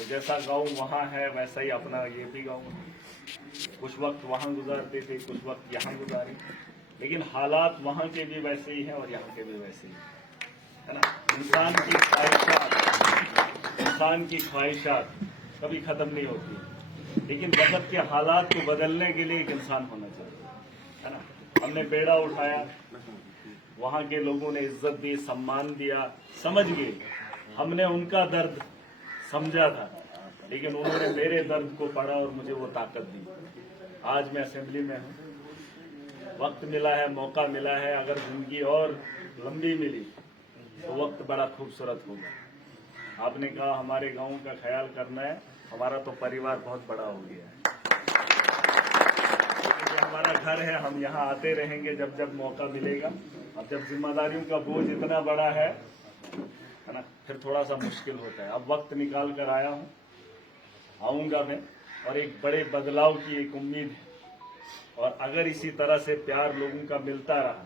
तो जैसा गांव वहाँ है वैसा ही अपना ये भी गांव है। कुछ वक्त वहाँ गुजारते थे, कुछ वक्त यहाँ गुजारे, लेकिन हालात वहाँ के भी वैसे ही हैं और यहाँ के भी वैसे ही है ना। इंसान की ख्वाहिशात कभी खत्म नहीं होती, लेकिन वक्त के हालात को बदलने के लिए एक इंसान होना चाहिए, है ना। हमने बेड़ा उठाया, वहाँ के लोगों ने इज्जत दी, सम्मान दिया, समझ गए। हमने उनका दर्द समझा था, लेकिन उन्होंने मेरे दर्द को पढ़ा और मुझे वो ताकत दी। आज मैं असेंबली में हूँ, वक्त मिला है, मौका मिला है। अगर जिंदगी और लंबी मिली तो वक्त बड़ा खूबसूरत होगा। आपने कहा हमारे गांव का ख्याल करना है, हमारा तो परिवार बहुत बड़ा हो गया है। ये हमारा घर है, हम यहाँ आते रहेंगे जब जब मौका मिलेगा। अब जब जिम्मेदारियों का बोझ इतना बड़ा है ना, फिर थोड़ा सा मुश्किल होता है। अब वक्त निकाल कर आया हूँ, आऊंगा मैं, और एक बड़े बदलाव की एक उम्मीद है। और अगर इसी तरह से प्यार लोगों का मिलता रहा,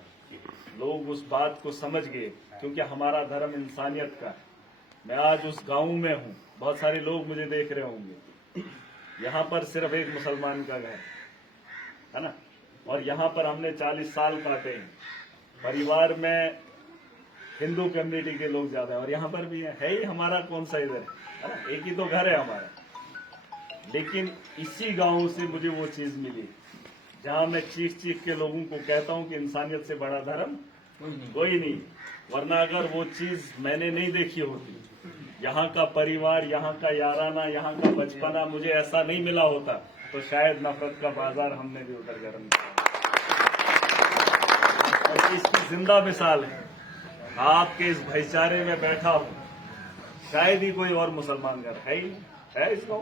लोग उस बात को समझ गए, क्योंकि हमारा धर्म इंसानियत का है। मैं आज उस गांव में हूँ, बहुत सारे लोग मुझे देख रहे होंगे, यहाँ पर सिर्फ एक मुसलमान का घर है ना, और यहाँ पर हमने 40 साल काटे हैं। परिवार में हिंदू कम्युनिटी के लोग ज्यादा है, और यहाँ पर भी है ही हमारा कौन सा इधर है ना, एक ही तो घर है हमारा। लेकिन इसी गांव से मुझे वो चीज मिली जहां मैं चीख चीख के लोगों को कहता हूं कि इंसानियत से बड़ा धर्म कोई नहीं। वरना अगर वो चीज मैंने नहीं देखी होती, यहाँ का परिवार, यहाँ का याराना, यहाँ का बचपना मुझे ऐसा नहीं मिला होता, तो शायद नफरत का बाजार हमने भी उधर गर्म किया। और इसकी जिंदा मिसाल है, आपके इस भाईचारे में बैठा हूं, शायद ही कोई और मुसलमान घर है ही है इसको,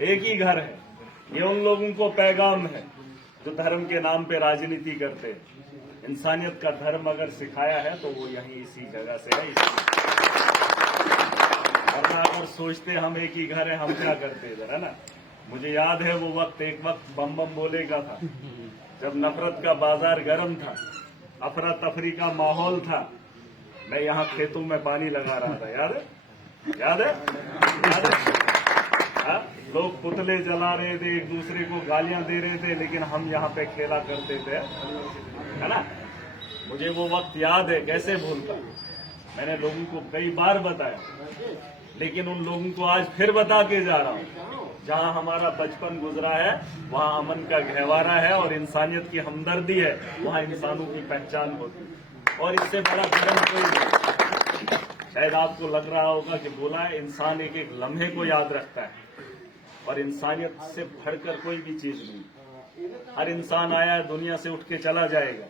एक ही घर है। ये उन लोगों को पैगाम है जो धर्म के नाम पे राजनीति करते हैं। इंसानियत का धर्म अगर सिखाया है तो वो यहीं इसी जगह से है। वरना अगर सोचते हम एक ही घर है, हम क्या करते इधर, है ना। मुझे याद है वो वक्त, एक वक्त बम बम बोले का था, जब नफरत का बाजार गर्म था, अफरा तफरी का माहौल था। मैं यहाँ खेतों में पानी लगा रहा था, याद है? याद है? हाँ? लोग पुतले जला रहे थे, एक दूसरे को गालियां दे रहे थे, लेकिन हम यहाँ पे खेला करते थे, है ना। मुझे वो वक्त याद है, कैसे भूलता। मैंने लोगों को कई बार बताया, लेकिन उन लोगों को आज फिर बता के जा रहा हूँ। जहाँ हमारा बचपन गुजरा है वहाँ अमन का गहवारा है और इंसानियत की हमदर्दी है, वहाँ इंसानों की पहचान होती है। और इससे बड़ा धर्म कोई नहीं। शायद आपको लग रहा होगा कि बोला है, इंसान एक एक लम्हे को याद रखता है, और इंसानियत से बढ़कर कोई भी चीज नहीं। हर इंसान आया है, दुनिया से उठ के चला जाएगा,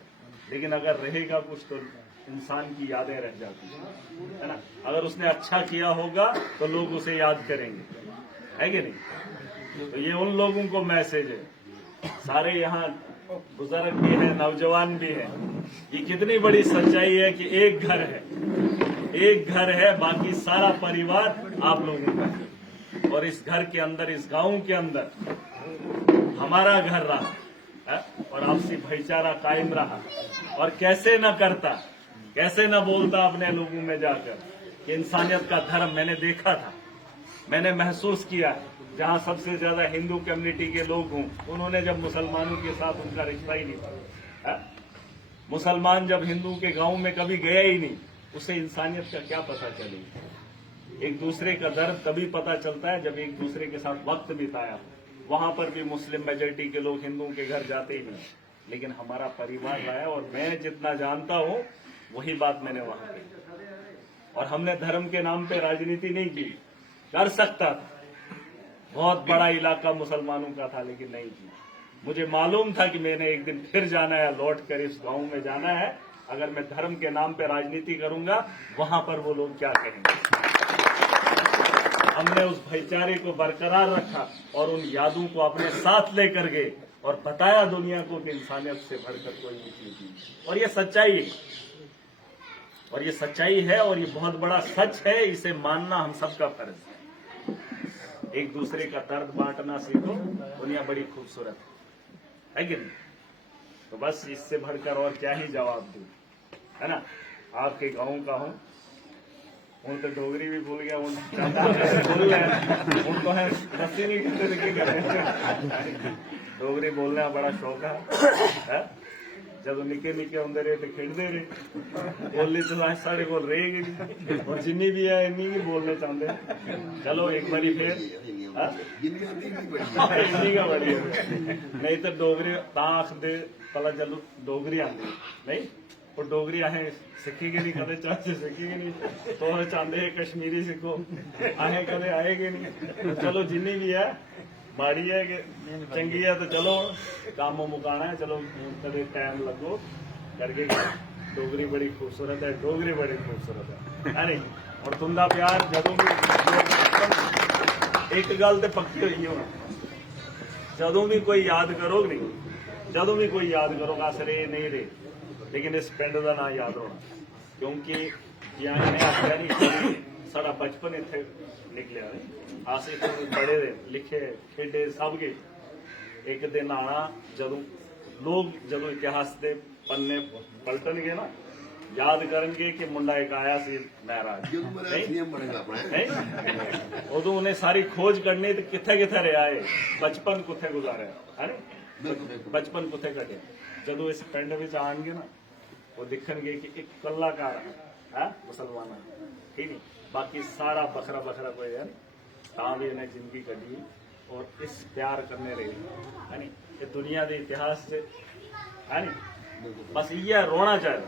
लेकिन अगर रहेगा कुछ तो इंसान की यादें रह जाती है ना। अगर उसने अच्छा किया होगा तो लोग उसे याद करेंगे, है कि नहीं। तो ये उन लोगों को मैसेज है, सारे यहाँ बुजुर्ग भी हैं, नौजवान भी हैं। ये कितनी बड़ी सच्चाई है कि एक घर है, एक घर है, बाकी सारा परिवार आप लोगों का है। और इस घर के अंदर, इस गांव के अंदर हमारा घर रहा है, और आपसी भाईचारा कायम रहा। और कैसे न करता, कैसे न बोलता अपने लोगों में जाकर कि इंसानियत का धर्म मैंने देखा था, मैंने महसूस किया। जहां सबसे ज्यादा हिंदू कम्युनिटी के लोग हों, उन्होंने जब मुसलमानों के साथ उनका रिश्ता ही नहीं था। मुसलमान जब हिंदू के गांव में कभी गया ही नहीं, उसे इंसानियत का क्या पता चलेगा। एक दूसरे का दर्द तभी पता चलता है जब एक दूसरे के साथ वक्त बिताया। वहां पर भी मुस्लिम मेजोरिटी के लोग हिंदुओं के घर जाते ही नहीं, लेकिन हमारा परिवार रहा है। और मैं जितना जानता हूं वही बात मैंने वहां की। और हमने धर्म के नाम पे राजनीति नहीं की, कर सकता था, बहुत बड़ा इलाका मुसलमानों का था, लेकिन नहीं की। मुझे मालूम था कि मैंने एक दिन फिर जाना है, लौट कर इस गांव में जाना है। अगर मैं धर्म के नाम पे राजनीति करूंगा, वहां पर वो लोग क्या कहेंगे। हमने उस भाईचारे को बरकरार रखा और उन यादों को अपने साथ लेकर गए और बताया दुनिया को कि इंसानियत से बढ़कर कोई चीज नहीं। और ये सच्चाई है, और ये सच्चाई है, और ये बहुत बड़ा सच है। इसे मानना हम सबका फर्ज है। एक दूसरे का दर्द बांटना सीखो, दुनिया बड़ी खूबसूरत है कि नहीं। तो बस इससे बढ़कर और क्या ही जवाब दूं, है ना। आपके गांव का हूं, हूँ तो डोगरी भी भूल गया, हूँ भूल गया, हूँ तो है दसी नहीं करते की करें। डोगरी बोलने का बड़ा शौक है? ਜਦੋਂ ਨਿੱਕੇ ਨਿੱਕੇ ਹੁੰਦੇ ਰਹੇ ਤੇ ਖੇਡਦੇ ਰਹੇ, ਬੋਲੀ ਤਾਂ ਸਾਡੇ ਕੋਲ ਰਹੇਗੀ ਨਹੀਂ, ਔਰ ਜਿੰਨੀ ਵੀ ਹੈ ਇੰਨੀ ਨਹੀਂ ਬੋਲਣਾ ਚਾਹੁੰਦੇ। ਚਲੋ ਇੱਕ ਵਾਰੀ ਫੇਰ ਇੰਨੀ ਕਾ ਬੜੀ ਨਹੀਂ ਤਾਂ ਡੋਗਰੀ ਤਾਂ ਆਖਦੇ ਭਲਾ ਜਦੋਂ ਡੋਗਰੀ ਆਉਂਦੀ ਨਹੀਂ, ਉਹ ਡੋਗਰੀ ਆਹੇ ਸਿੱਖੇਗੇ ਨਹੀਂ ਕਦੇ, ਚਾਚੇ ਸਿੱਖੇਗੇ ਨਹੀਂ, ਤੋਹ ਚਾਹੁੰਦੇ ਕਸ਼ਮੀਰੀ ਸਿੱਖੋ, ਆਹੇ ਕਦੇ ਆਏਗੇ ਨਹੀਂ। ਚਲੋ ਜਿੰਨੀ ਵੀ ਹੈ माड़ी है कि चंगी है तो चलो काम मुकाना है, चलो कभी टाइम लगो करके। डोगरी बड़ी खूबसूरत है, डोगरी बड़ी खूबसूरत है नहीं। और तुंदा प्यार जदों भी एक गल तो पक्की हुई हो, जदों भी कोई याद करो नहीं, जदों भी कोई याद करोगा अस रहे नहीं रहे, लेकिन इस पिंड का नाम याद होना, क्योंकि यहाँ इन्हें आख्या नहीं सारा बचपन इतने निकलिया नहीं। आसे बड़े लिखे खेडे सब के एक दिन आना, जदों लोग जदों इतिहास के पन्ने पलटनगे ना, याद करेंगे कि मुंडा एक आया सी महराज, उदों उन्हें सारी खोज करनी तो किथे किथे रहा है, बचपन कुथे गुजारिया है, बचपन कुथे कटे। जदों इस पिंड में आएंगे ना, वो दिखणगे कि एक कलाकार है मुसलमान, ठीक नहीं, बाकी सारा बखरा बखरा कोई है तां भी इन्हें जिंदगी कटी और इस प्यार करने रहे है नी। ये दुनिया के इतिहास से है नी, बस ये रोना चाहिए,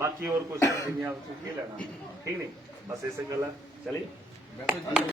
बाकी और कुछ दुनिया को लेना, ठीक नहीं, बस ऐसे गल है। चलिए।